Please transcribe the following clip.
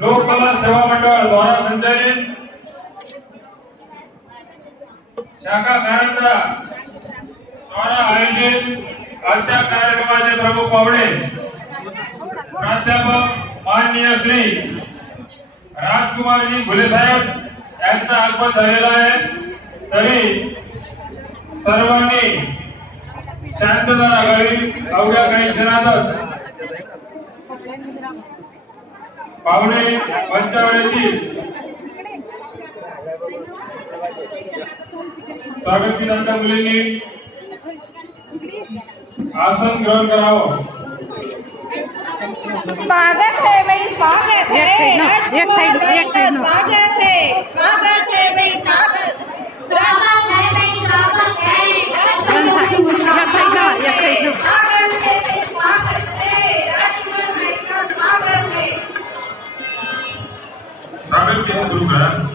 लोककला सेवा मंडळ द्वारा संचालित शाखा कारंत्रा द्वारा आयोजित आजच्या कार्यक्रमाचे प्रमुख पाहुणे प्राध्यापक माननीय श्री राजकुमारजी भुले साहेब यांचा आगमन झालेला आहे. तरी सर्वांनी शांतता राखावी अवघ्या काही क्षणातच पाहुणे मंचावर येतील स्वागतीनंतर मुलींनी. आसन ग्रहण करावं. स्वागत है भाई स्वागत है एक साइड एक साइड. स्वागत है स्वागत स्वागत qualquer lugar.